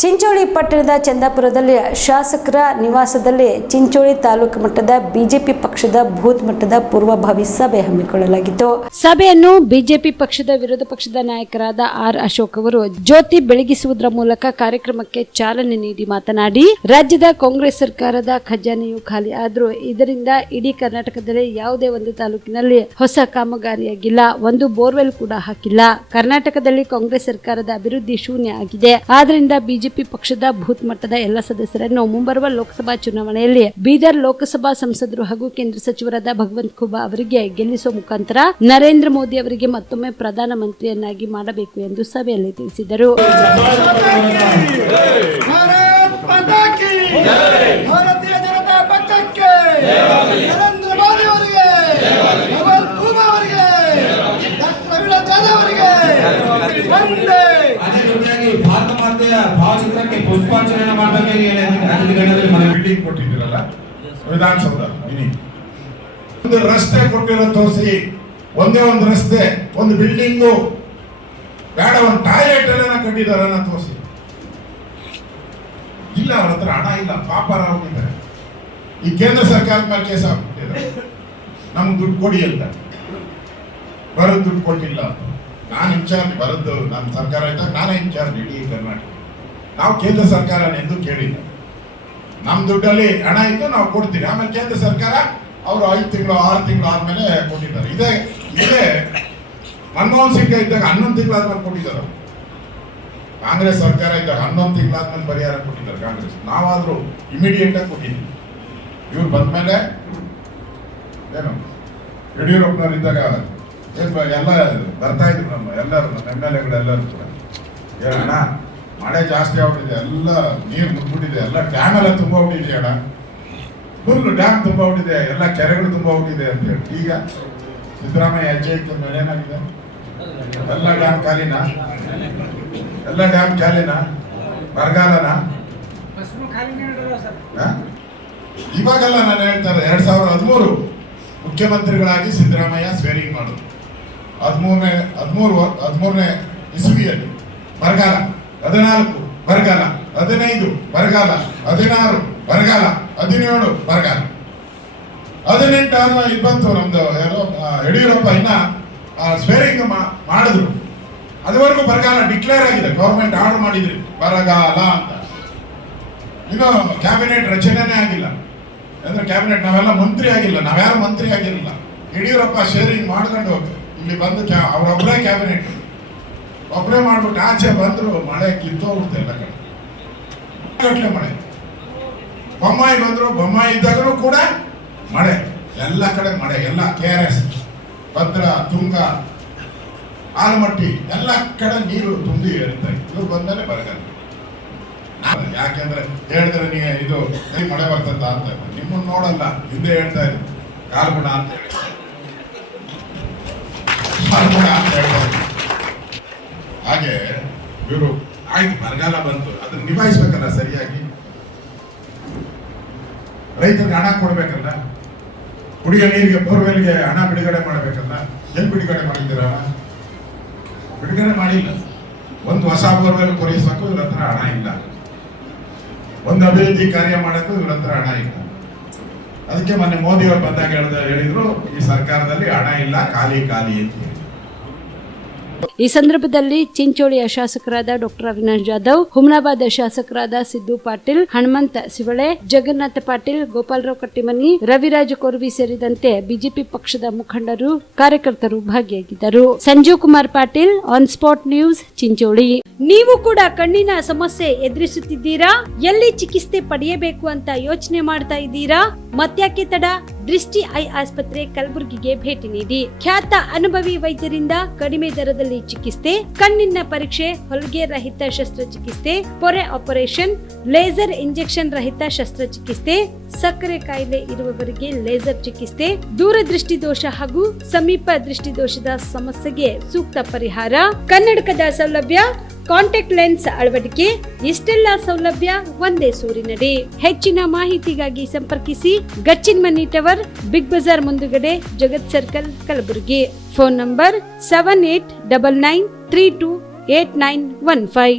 ಚಿಂಚೋಳಿ ಪಟ್ಟಣದ ಚಂದಾಪುರದಲ್ಲಿ ಶಾಸಕರ ನಿವಾಸದಲ್ಲಿ ಚಿಂಚೋಳಿ ತಾಲೂಕು ಮಟ್ಟದ ಬಿಜೆಪಿ ಪಕ್ಷದ ಬೂತ್ ಮಟ್ಟದ ಪೂರ್ವಭಾವಿ ಸಭೆ ಹಮ್ಮಿಕೊಳ್ಳಲಾಗಿತ್ತು. ಸಭೆಯನ್ನು ಬಿಜೆಪಿ ಪಕ್ಷದ ವಿರೋಧ ಪಕ್ಷದ ನಾಯಕರಾದ ಆರ್ ಅಶೋಕ್ ಅವರು ಜ್ಯೋತಿ ಬೆಳಗಿಸುವುದರ ಮೂಲಕ ಕಾರ್ಯಕ್ರಮಕ್ಕೆ ಚಾಲನೆ ನೀಡಿ ಮಾತನಾಡಿ, ರಾಜ್ಯದ ಕಾಂಗ್ರೆಸ್ ಸರ್ಕಾರದ ಖಜಾನೆಯು ಖಾಲಿ ಆದರೂ ಇದರಿಂದ ಇಡೀ ಕರ್ನಾಟಕದಲ್ಲಿ ಯಾವುದೇ ಒಂದು ತಾಲೂಕಿನಲ್ಲಿ ಹೊಸ ಕಾಮಗಾರಿಯಾಗಿಲ್ಲ, ಒಂದು ಬೋರ್ವೆಲ್ ಕೂಡ ಹಾಕಿಲ್ಲ. ಕರ್ನಾಟಕದಲ್ಲಿ ಕಾಂಗ್ರೆಸ್ ಸರ್ಕಾರದ ಅಭಿವೃದ್ಧಿ ಶೂನ್ಯ ಆಗಿದೆ. ಆದ್ರಿಂದ ಬಿಜೆಪಿ ಪಕ್ಷದ ಬೂತ್ ಮಟ್ಟದ ಎಲ್ಲ ಸದಸ್ಯರನ್ನು ಮುಂಬರುವ ಲೋಕಸಭಾ ಚುನಾವಣೆಯಲ್ಲಿ ಬೀದರ್ ಲೋಕಸಭಾ ಸಂಸದರು ಹಾಗೂ ಕೇಂದ್ರ ಸಚಿವರಾದ ಭಗವಂತ ಖೂಬಾ ಅವರಿಗೆ ಗೆಲ್ಲಿಸುವ ಮುಖಾಂತರ ನರೇಂದ್ರ ಮೋದಿ ಅವರಿಗೆ ಮತ್ತೊಮ್ಮೆ ಪ್ರಧಾನಮಂತ್ರಿಯನ್ನಾಗಿ ಮಾಡಬೇಕು ಎಂದು ಸಭೆಯಲ್ಲಿ ತಿಳಿಸಿದರು. ಭಾವಚಿತ್ರಕ್ಕೆ ಪುಷ್ಪಾರ್ಚನೆ ಬಿಲ್ಡಿಂಗ್ ಕೊಟ್ಟಿದ್ದೀರಲ್ಲ ವಿಧಾನಸೌಧ, ಒಂದು ರಸ್ತೆ ಕೊಟ್ಟಿರೋ ತೋರಿಸಿ, ಒಂದೇ ಒಂದು ರಸ್ತೆ, ಒಂದು ಬಿಲ್ಡಿಂಗು ಬೇಡ, ಒಂದು ಟಾಯ್ಲೆಟ್ ಎಲ್ಲ ಕಟ್ಟಿದಾರ ತೋರಿಸಿ. ಇಲ್ಲ, ಅವ್ರ ಹತ್ರ ಹಣ ಇಲ್ಲ, ಪಾಪರ ಹೋಗಿದ್ದಾರೆ. ಈ ಕೇಂದ್ರ ಸರ್ಕಾರದ ಮೇಲೆ ಕೇಸ್ ಹಾಕ್ಬಿಟ್ಟಿದ್ದಾರೆ, ನಮ್ಗೆ ದುಡ್ಡು ಕೊಡಿ ಅಂತ. ಬರೋದು ದುಡ್ಡು ಕೊಟ್ಟಿಲ್ಲ, ನಾನು ಇನ್ಚಾರ್ಜ್, ಬರೋದು ನನ್ನ ಸರ್ಕಾರ ಇದ್ದಾಗ ನಾನೇ ಇನ್ಚಾರ್ಜ್ ಇಡೀ ಕರ್ನಾಟಕ. ನಾವು ಕೇಂದ್ರ ಸರ್ಕಾರ ಎಂದು ಕೇಳಿಲ್ಲ, ನಮ್ಮ ದುಡ್ಡಲ್ಲಿ ಹಣ ಇತ್ತು, ನಾವು ಕೊಡ್ತೀವಿ. ಆಮೇಲೆ ಕೇಂದ್ರ ಸರ್ಕಾರ ಅವರು 5 ತಿಂಗಳು 6 ತಿಂಗಳು ಆದ್ಮೇಲೆ ಕೊಟ್ಟಿದ್ದಾರೆ. ಇದೇ ಮನಮೋಹನ್ ಸಿಂಗ್ ಇದ್ದಾಗ 11 ತಿಂಗಳಾದ್ಮೇಲೆ ಕೊಟ್ಟಿದ್ದಾರೆ. ಕಾಂಗ್ರೆಸ್ ಸರ್ಕಾರ ಇದ್ದಾಗ 11 ತಿಂಗಳಾದ್ಮೇಲೆ ಪರಿಹಾರ ಕೊಟ್ಟಿದ್ದಾರೆ ಕಾಂಗ್ರೆಸ್. ನಾವಾದ್ರೂ ಇಮಿಡಿಯೇಟ್ ಆಗಿ ಕೊಟ್ಟಿದ್ವಿ. ಇವ್ರು ಬಂದ್ಮೇಲೆ ಏನು ಯಡಿಯೂರಪ್ಪನವ್ರು ಇದ್ದಾಗ ಎಲ್ಲ ಬರ್ತಾ ಇದ್ರು, ನಮ್ಮ ಎಲ್ಲರೂ MLA ಎಲ್ಲರೂ ಕೂಡ ಅಣ್ಣ ಮಳೆ ಜಾಸ್ತಿ ಆಗ್ಬಿಟ್ಟಿದೆ, ಎಲ್ಲ ನೀರು ಮುಟ್ಬಿಟ್ಟಿದೆ, ಎಲ್ಲ ಡ್ಯಾಮ್ ಎಲ್ಲ ತುಂಬ ಹೋಗ್ಬಿಟ್ಟಿದೆ ಅಣ್ಣ, ಫುಲ್ ಡ್ಯಾಮ್ ತುಂಬ ಹೋಗ್ಬಿಟ್ಟಿದೆ, ಎಲ್ಲ ಕೆರೆಗಳು ತುಂಬ ಹೋಗ್ಬಿಟ್ಟಿದೆ ಅಂತ ಹೇಳಿ. ಈಗ ಸಿದ್ದರಾಮಯ್ಯ ಹೆಜ್ಜೆ ಇತ್ತು ಮೇಲೆ ಏನಾಗಿದೆ? ಎಲ್ಲ ಡ್ಯಾಮ್ ಖಾಲಿನಾ? ಎಲ್ಲ ಡ್ಯಾಮ್ ಖಾಲಿನಾ? ಬರಗಾಲನಾ? ಇವಾಗೆಲ್ಲ ನಾನು ಹೇಳ್ತಾರೆ 2013 ಮುಖ್ಯಮಂತ್ರಿಗಳಾಗಿ ಸಿದ್ದರಾಮಯ್ಯ ಸ್ವೇರಿಂಗ್ ಮಾಡೋದು. 13ನೇ ಇಸ್ವಿಯಲ್ಲಿ ಬರಗಾಲ, 14 ಬರಗಾಲ, 15 ಬರಗಾಲ, 16 ಬರಗಾಲ, 17 ಬರಗಾಲ, 18 ಬಂತು ನಮ್ದು ಯಡಿಯೂರಪ್ಪ ಇನ್ನ ಸ್ವೇರಿಂಗ್ ಮಾಡಿದ್ರು. ಅದುವರೆಗೂ ಬರಗಾಲ ಡಿಕ್ಲೇರ್ ಆಗಿದೆ, ಗೌರ್ಮೆಂಟ್ ಆರ್ಡರ್ ಮಾಡಿದ್ರಿ ಬರಗಾಲ ಅಂತ. ಇನ್ನು ಕ್ಯಾಬಿನೆಟ್ ರಚನೆನೇ ಆಗಿಲ್ಲ, ಅಂದ್ರೆ ಕ್ಯಾಬಿನೆಟ್ ನಾವೆಲ್ಲ ಮಂತ್ರಿ ಆಗಿಲ್ಲ, ನಾವ್ಯಾರು ಮಂತ್ರಿ ಆಗಿರಲಿಲ್ಲ. ಯಡಿಯೂರಪ್ಪ ಶೇರಿಂಗ್ ಮಾಡ್ಕೊಂಡು ಇಲ್ಲಿ ಬಂದು ಅವರೊಬ್ಬರೇ ಕ್ಯಾಬಿನೆಟ್ ಒಬ್ಬರೇ ಮಾಡ್ಬಿಟ್ಟು ಆಚೆ ಬಂದ್ರು, ಮಳೆ ಕಿತ್ತೋಗ್ಬಿಡ್ತು ಎಲ್ಲ ಕಡೆ, ಗಟ್ಟಲೆ ಮಳೆ. ಬೊಮ್ಮಾಯಿ ಬಂದ್ರು, ಬೊಮ್ಮಾಯಿ ಇದ್ದಾಗಲೂ ಕೂಡ ಮಳೆ, ಎಲ್ಲ ಕಡೆ ಮಳೆ, ಎಲ್ಲ KRS, ಭದ್ರಾ, ತುಂಗ, ಆಲಮಟ್ಟಿ ಎಲ್ಲ ಕಡೆ ನೀರು ತುಂಬಿ ಇರುತ್ತೆ. ಇವ್ರು ಬಂದರೆ ಬರಗಾಲ. ಯಾಕೆಂದ್ರೆ ಹೇಳಿದ್ರೆ ನೀವು ಇದು ಮಳೆ ಬರ್ತಂತ ಅಂತ ನಿಮ್ಮನ್ನು ನೋಡಲ್ಲ, ಹಿಂದೆ ಹೇಳ್ತಾ ಇದ್ರು ಕಾಲ್ಗುಣ ಅಂತ ಹೇಳಿ, ಕಾಲ್ಗುಣ ಅಂತ ಹೇಳ್ತಾ ಇದ್ರು. ಹಾಗೆ ಇವರು ಆಯ್ತು ಬರಗಾಲ ಬಂತು, ಅದನ್ನ ನಿಭಾಯಿಸ್ಬೇಕಲ್ಲ ಸರಿಯಾಗಿ. ರೈತರಿಗೆ ಹಣ ಕೊಡ್ಬೇಕಲ್ಲ, ಕುಡಿಯೋ ನೀರಿಗೆ ಬೋರ್ವೆಲ್ಗೆ ಹಣ ಬಿಡುಗಡೆ ಮಾಡಬೇಕಲ್ಲ. ಎಲ್ಲಿ ಬಿಡುಗಡೆ ಮಾಡಿದ್ದೀರ? ಬಿಡುಗಡೆ ಮಾಡಿಲ್ಲ. ಒಂದು ಹೊಸ ಬೋರ್ವೆಲ್ ಕೊರಿಸಕ್ಕೂ ಇವ್ರ ಹತ್ರ ಹಣ ಇಲ್ಲ, ಒಂದು ಅಭಿವೃದ್ಧಿ ಕಾರ್ಯ ಮಾಡಕ್ಕೂ ಇವ್ರ ಹತ್ರ ಹಣ ಇಲ್ಲ. ಅದಕ್ಕೆ ಮೊನ್ನೆ ಮೋದಿ ಅವರು ಬಂದಾಗ ಹೇಳಿದ್ರು, ಈ ಸರ್ಕಾರದಲ್ಲಿ ಹಣ ಇಲ್ಲ, ಖಾಲಿ ಖಾಲಿ ಅಂತ. ಈ ಸಂದರ್ಭದಲ್ಲಿ ಚಿಂಚೋಳಿಯ ಶಾಸಕರಾದ ಡಾಕ್ಟರ್ ಅವಿನಾಶ್ ಜಾಧವ್, ಹುಮನಾಬಾದ್ ಶಾಸಕರಾದ ಸಿದ್ದು ಪಾಟೀಲ್, ಹನುಮಂತ ಶಿವಳೆ, ಜಗನ್ನಾಥ ಪಾಟೀಲ್, ಗೋಪಾಲರಾವ್ ಕಟ್ಟಿಮನಿ, ರವಿರಾಜ ಕೊರ್ವಿ ಸೇರಿದಂತೆ ಬಿಜೆಪಿ ಪಕ್ಷದ ಮುಖಂಡರು, ಕಾರ್ಯಕರ್ತರು ಭಾಗಿಯಾಗಿದ್ದರು. Sanjeev Kumar Patil, on spot news, Chincholi. ನೀವು ಕೂಡ ಕಣ್ಣಿನ ಸಮಸ್ಯೆ ಎದುರಿಸುತ್ತಿದ್ದೀರಾ? ಎಲ್ಲಿ ಚಿಕಿತ್ಸೆ ಪಡೆಯಬೇಕು ಅಂತ ಯೋಚನೆ ಮಾಡ್ತಾ ಇದ್ದೀರಾ? ಮತ್ಯಾಕೆ ತಡ? ದೃಷ್ಟಿ ಐ ಆಸ್ಪತ್ರೆ ಕಲಬುರಗಿಗೆ ಭೇಟಿ ನೀಡಿ. ಖ್ಯಾತ ಅನುಭವಿ ವೈದ್ಯರಿಂದ ಕಡಿಮೆ ದರದಲ್ಲಿ ಚಿಕಿತ್ಸೆ, ಕಣ್ಣಿನ ಪರೀಕ್ಷೆ, ಹೊಲಿಗೆ ರಹಿತ ಶಸ್ತ್ರಚಿಕಿತ್ಸೆ, ಪೊರೆ ಆಪರೇಷನ್, ಲೇಸರ್ ಇಂಜೆಕ್ಷನ್ ರಹಿತ ಶಸ್ತ್ರಚಿಕಿತ್ಸೆ, ಸಕ್ಕರೆ ಕಾಯಿಲೆ ಇರುವವರಿಗೆ ಲೇಸರ್ ಚಿಕಿತ್ಸೆ, ದೂರದೃಷ್ಟಿ ದೋಷ ಹಾಗೂ ಸಮೀಪ ದೃಷ್ಟಿ ದೋಷದ ಸಮಸ್ಯೆಗೆ ಸೂಕ್ತ ಪರಿಹಾರ, ಕನ್ನಡಕದ ಸೌಲಭ್ಯ, ಕಾಂಟ್ಯಾಕ್ಟ್ ಲೆನ್ಸ್ ಅಳವಡಿಕೆ, ಇಷ್ಟೆಲ್ಲ ಸೌಲಭ್ಯ ಒಂದೇ ಸೂರಿನಡಿ. ಹೆಚ್ಚಿನ ಮಾಹಿತಿಗಾಗಿ ಸಂಪರ್ಕಿಸಿ ಗಚ್ಚಿನ್ಮನಿ ಟವರ್, ಬಿಗ್ ಬಜಾರ್ ಮುಂದುಗಡೆ, Jagat circle, Kalaburagi. Phone number 7899328915.